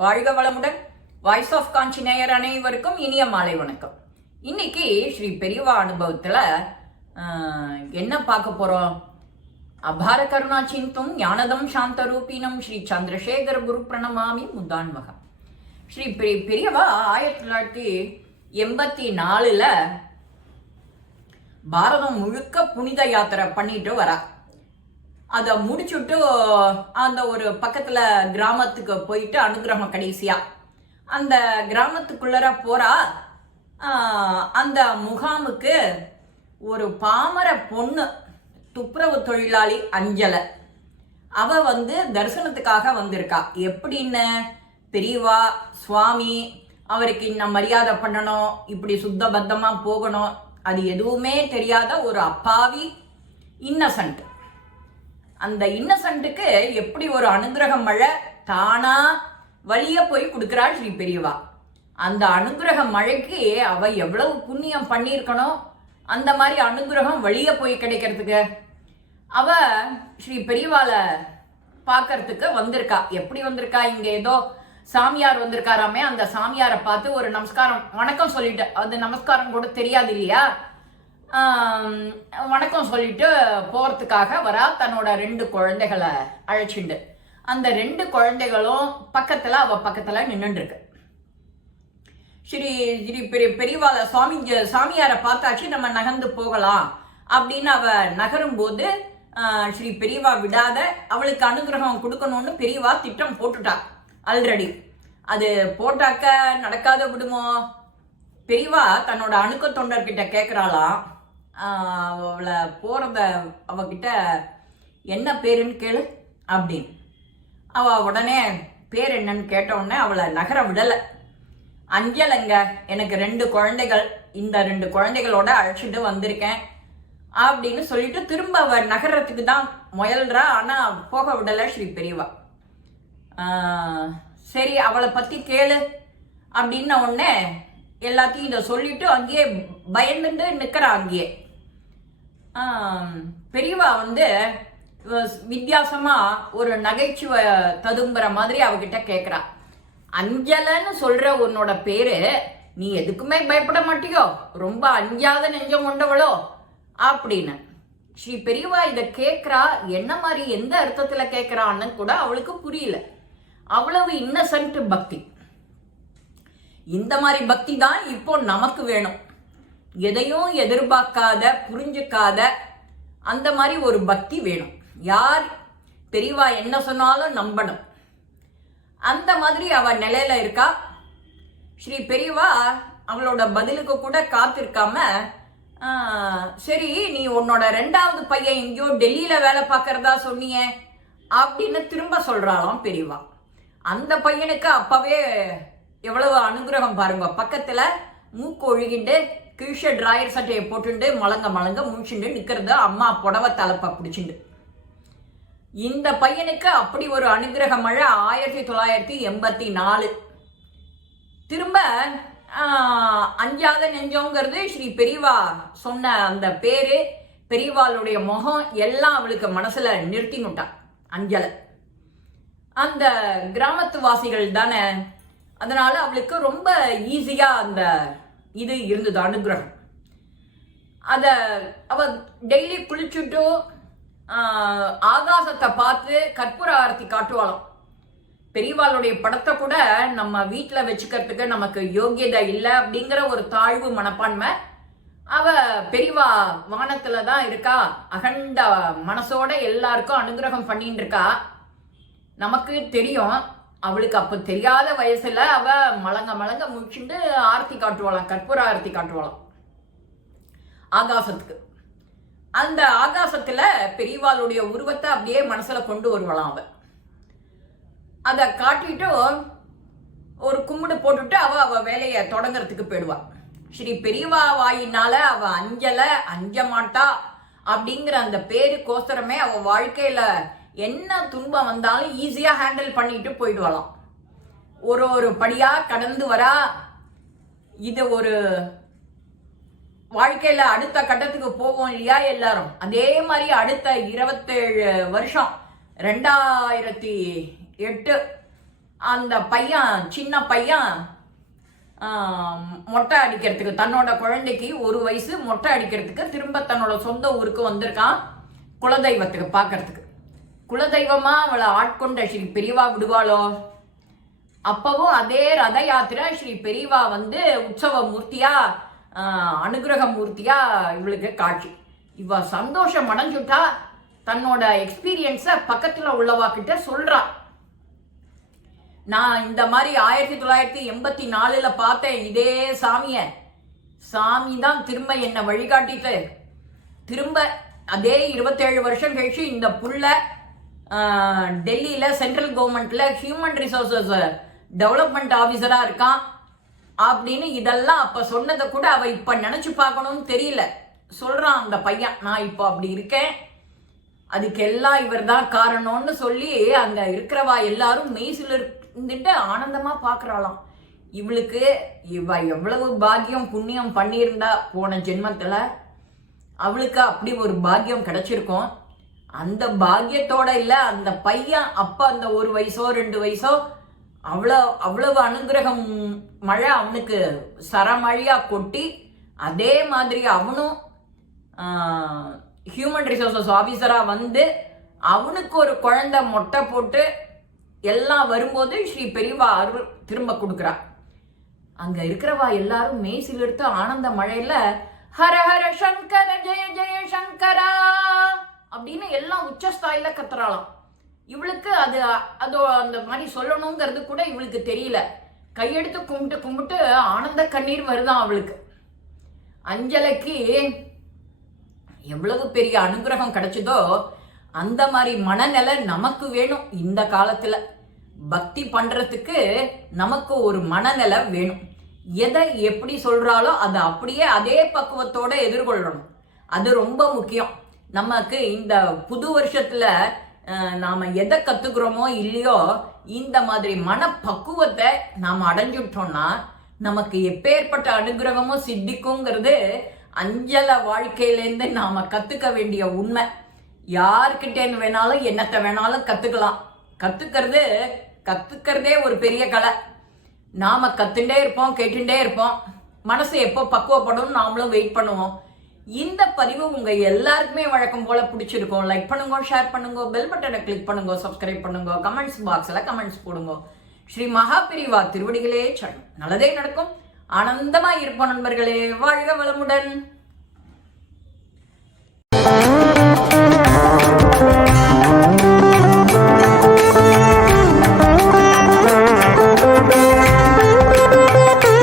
வாழ்க வளமுடன். Voice of காஞ்சி நேயர் அனைவருக்கும் இனிய மாலை வணக்கம். இன்னைக்கு ஸ்ரீ பெரியவா அனுபவத்துல என்ன பார்க்க போறோம்? அபார கருணா சிந்தும் ஞானதம் சாந்த ரூபீனம் ஸ்ரீ சந்திரசேகர குரு பிரணமாமி முதான்மகம். ஸ்ரீ பெரியவா 1984 பாரதம் முழுக்க புனித யாத்திரை பண்ணிட்டு வரா. அதை முடிச்சுட்டு அந்த ஒரு பக்கத்துல கிராமத்துக்கு போயிட்டு அனுகிரகம் கடைசியா அந்த கிராமத்துக்குள்ளர போறா. அந்த முகாமுக்கு ஒரு பாமர பொண்ணு, துப்புரவு தொழிலாளி அஞ்சலை, அவ தரிசனத்துக்காக வந்திருக்கா. எப்படின்னு, பெரியவா சுவாமி அவருக்கு இன்னும் மரியாதை பண்ணணும், இப்படி சுத்த பத்தமா போகணும், அது எதுவுமே தெரியாத ஒரு அப்பாவி இன்னசென்ட். அந்த இன்னசென்ட்டுக்கு எப்படி ஒரு அனுகிரக மழை தானா வழிய போய் கொடுக்கிறாள் ஸ்ரீ பெரியவா. அந்த அனுகிரக மழைக்கு அவ எவ்வளவு புண்ணியம் பண்ணியிருக்கணும், அந்த மாதிரி அனுகிரகம் வழிய போய் கிடைக்கிறதுக்கு. அவ ஸ்ரீ பெரியவால பார்க்கறதுக்கு வந்திருக்கா. எப்படி வந்திருக்கா? இங்க ஏதோ சாமியார் வந்திருக்காராமே, அந்த சாமியாரை பார்த்து ஒரு நமஸ்காரம் வணக்கம் சொல்லிட்டு, அது நமஸ்காரம் கூட தெரியாது இல்லையா, வணக்கம் சொல்லிட்டு போறதுக்காக வரா. தன்னோட 2 குழந்தைகளை அழைச்சிண்டு, அந்த 2 குழந்தைகளும் பக்கத்துல அவ பக்கத்துல நின்றுட்டு இருக்கு. ஸ்ரீ ஸ்ரீ பெரியவால சாமியாரை பார்த்தாச்சு, நம்ம நகர்ந்து போகலாம் அப்படின்னு அவ நகரும் போது ஸ்ரீ பெரியவா விடாத அவளுக்கு அனுகிரகம் கொடுக்கணும்னு பெரியவா திட்டம் போட்டுட்டா ஆல்ரெடி. அது போட்டாக்க நடக்காத விடுமோ? பெரியவா தன்னோட அணுக்க தொண்டர்கிட்ட கேட்குறாளாம், அவளை போறத அவகிட்ட என்ன பேருன்னு கேளு அப்படின்னு. அவ உடனே பேர் என்னன்னு கேட்ட உடனே அவளை நகர விடலை. அஞ்சலைங்க, எனக்கு 2 குழந்தைகள், இந்த 2 குழந்தைகளோட அழைச்சிட்டு வந்திருக்கேன் அப்படின்னு சொல்லிட்டு திரும்ப அவ நகரத்துக்கு தான் முயல்றா. ஆனா போக விடலை ஸ்ரீ பெரியவா. சரி, அவளை பத்தி கேளு அப்படின்ன உடனே எல்லாத்தையும் இதை சொல்லிட்டு அங்கேயே பயந்துட்டு நிக்கிறா. அங்கேயே பெரியவா வித்தியாசமா ஒரு நகைச்சுவை ததும்புற மாதிரி அவகிட்ட கேட்கிறா, அஞ்சலன்னு சொல்ற உன்னோட பேரு, நீ எதுக்குமே பயப்பட மாட்டியோ, ரொம்ப அஞ்சாத நெஞ்சம் கொண்டவளோ அப்படின்னு. ஸ்ரீ பெரியவா இதை கேட்கிறா. என்ன மாதிரி, எந்த அர்த்தத்துல கேட்கிறான்னு கூட அவளுக்கு புரியல. அவ்வளவு இன்னசென்ட் பக்தி. இந்த மாதிரி பக்தி தான் இப்போ நமக்கு வேணும். எதையும் எதிர்பார்க்காத, புரிஞ்சுக்காத அந்த மாதிரி ஒரு பக்தி வேணும். யார் பெரியவா என்ன சொன்னாலும் நம்பணும், அந்த மாதிரி அவ நிலையில இருக்கா. ஸ்ரீ பெரியவா அவளோட பதிலுக்கு கூட காத்திருக்காம, சரி நீ உன்னோட 2வது பையன் எங்கேயோ டெல்லியில வேலை பார்க்கறதா சொன்னியே அப்படின்னு திரும்ப சொல்றாளாம் பெரியவா. அந்த பையனுக்கு அப்பவே எவ்வளவு அனுகிரகம் பாருங்க. பக்கத்துல மூக்கு ஒழுகிண்டு கீழ டிராயர் சட்டையை போட்டுண்டு மலங்க மலங்க முடிச்சுண்டு நிக்கிறது, அம்மா புடவை தலைப்பா பிடிச்சிண்டு. இந்த பையனுக்கு அப்படி ஒரு அனுகிரக மழை 1984. திரும்ப அஞ்சாத நெஞ்சோங்கிறது ஸ்ரீ பெரியவா சொன்ன அந்த பேரு, பெரியவாளுடைய முகம் எல்லாம் அவளுக்கு மனசுல நிறுத்தினுட்டான். அஞ்சலை அந்த கிராமத்து வாசிகள் தானே, அதனால அவளுக்கு ரொம்ப ஈஸியா அந்த இது இருந்தது அனுகிரகம். அத அவ டெய்லி குளிச்சுட்டு ஆகாசத்தை பார்த்து கற்பூர ஆரத்தி காட்டுவாளாம். பெரியவாளுடைய படத்தை கூட நம்ம வீட்டில் வச்சுக்கிறதுக்கு நமக்கு யோகியதை இல்லை அப்படிங்கிற ஒரு தாழ்வு மனப்பான்மை. அவ பெரியவா வானத்துல தான் இருக்கா, அகண்ட மனசோட எல்லாருக்கும் அனுகிரகம் பண்ணிட்டு இருக்கா. நமக்கு தெரியும், அவளுக்கு அப்ப தெரியாத வயசுல அவ மலங்க மலங்க முடிச்சுட்டு ஆரத்தி காட்டுவாளாம், கற்பூர ஆரத்தி காட்டுவாளாம் ஆகாசத்துக்கு. அந்த ஆகாசத்துல பெரியவாளுடைய உருவத்தை அப்படியே மனசுல கொண்டு வருவாளாம். அவ அதை காட்டிட்டு ஒரு கும்பிடு போட்டுட்டு அவ வேலையை தொடங்கறதுக்கு போயிடுவா. ஸ்ரீ பெரியவா வாயினால அவ அஞ்ச மாட்டா அப்படிங்கிற அந்த பேரு கோசரமே அவ வாழ்க்கையில என்ன துன்பம் வந்தாலும் ஈஸியா ஹேண்டில் பண்ணிட்டு போயிடுவாளாம். ஒரு படியா கடந்து வரா. இது ஒரு வாழ்க்கையில அடுத்த கட்டத்துக்கு போவோம் இல்லையா எல்லாரும், அதே மாதிரி அடுத்த 27 வருஷம் 2008 அந்த பையன் சின்ன பையன் மொட்டை அடிக்கிறதுக்கு தன்னோட குழந்தைக்கு 1 வயசு மொட்டை அடிக்கிறதுக்கு திரும்ப தன்னோட சொந்த ஊருக்கு வந்திருக்கான் குலதெய்வத்துக்கு பார்க்கறதுக்கு. குலதெய்வமா அவளை ஆட்கொண்ட ஸ்ரீ பெரியவா விடுவாளோ? அப்பவும் அதே ரத யாத்திரை ஸ்ரீ பெரியவா வந்து உற்சவ மூர்த்தியா அனுகிரக மூர்த்தியா இவளுக்கு காட்சி. இவ சந்தோஷம் அடைஞ்சுட்டா தன்னோட எக்ஸ்பீரியன்ஸ பக்கத்துல உள்ளவா கிட்ட சொல்றா. நான் இந்த மாதிரி 1984 பார்த்தேன் இதே சாமி தான் திரும்ப என்னை வழிகாட்டிட்டு திரும்ப அதே 27 வருஷம் கழிச்சு இந்த புள்ள டெல்லியில சென்ட்ரல் கவர்மெண்ட்ல ஹியூமன் ரிசோர்சஸ் டெவலப்மெண்ட் ஆபீசரா இருக்கான் அப்படின்னு இதெல்லாம் அப்ப சொன்னதை கூட அவ இப்ப நினைச்சு பார்க்கணும்னு தெரியல. சொல்றான் அந்த பையன், நான் இப்போ அப்படி இருக்கேன், அதுக்கு எல்லாம் இவர் தான் காரணம்னு சொல்லி அங்க இருக்கிறவா எல்லாரும் மெய்சில் இருந்துட்டு ஆனந்தமா பாக்குறாளாம். இவளுக்கு இவ எவ்வளவு பாக்கியம் புண்ணியம் பண்ணியிருந்தா போன ஜென்மத்துல அவளுக்கு அப்படி ஒரு பாக்கியம் கிடைச்சிருக்கும். அந்த பாக்கியத்தோட இல்ல அந்த பையன் அப்ப அந்த 1 வயசோ 2 வயசோ அவ்வளவு அனுகிரகம் மழை அவனுக்கு சரமழியா கொட்டி அதே மாதிரி அவனும் ஹியூமன் ரிசோர்சஸ் ஆபீசரா வந்து அவனுக்கு ஒரு குழந்தை மொட்டை போட்டு எல்லாம் வரும்போது ஸ்ரீ பெரியவா அருள் திரும்ப கொடுக்குறா. அங்க இருக்கிறவா எல்லாரும் மெய்சில் எடுத்து ஆனந்த மழையில ஹர ஹர சங்கர ஜெய ஜெய சங்கரா அப்படின்னு எல்லாம் உச்சஸ்தாயில கத்துறாளாம். இவளுக்கு அதோ அந்த மாதிரி சொல்லணுங்கிறது கூட இவளுக்கு தெரியல. கையெடுத்து கும்பிட்டு ஆனந்த கண்ணீர் வருதான் அவளுக்கு. அஞ்சலைக்கு எவ்வளவு பெரிய அனுகிரகம் கிடைச்சதோ அந்த மாதிரி மனநிலை நமக்கு வேணும். இந்த காலத்துல பக்தி பண்றதுக்கு நமக்கு ஒரு மனநிலை வேணும். எதை எப்படி சொல்றாலோ அதை அப்படியே அதே பக்குவத்தோட எதிர்கொள்ளணும். அது ரொம்ப முக்கியம். நமக்கு இந்த புது வருஷத்துல நாம எதை கத்துக்கிறோமோ இல்லையோ இந்த மாதிரி மனப்பக்குவத்தை நாம அடைஞ்சுட்டோம்னா நமக்கு எப்பேற்பட்ட அனுகிரகமும் சித்திக்குங்கிறது அஞ்சல வாழ்க்கையிலேருந்து நாம கத்துக்க வேண்டிய உண்மை. யாருக்கிட்டேன்னு வேணாலும் என்னத்தை வேணாலும் கத்துக்கலாம். கத்துக்கிறதே ஒரு பெரிய கலை. நாம கத்துட்டே இருப்போம், கேட்டுட்டே இருப்போம். மனசு எப்போ பக்குவப்படும் நாமளும் வெயிட் பண்ணுவோம். இந்த பதிவு உங்க எல்லாருக்குமே வழக்கம் போல பிடிச்சிருக்கும். லைக் பண்ணுங்க, ஷேர் பண்ணுங்க, பெல் பட்டனை கிளிக் பண்ணுங்க, சப்ஸ்கிரைப் பண்ணுங்க, கமெண்ட்ஸ் பாக்ஸ்ல கமெண்ட்ஸ் போடுங்க. ஸ்ரீ மகாபெரிவா திருவடிகளே சரணம். நல்லதே நடக்கும். ஆனந்தமா இருப்போம் நண்பர்களே. வாழ்க வளமுடன்.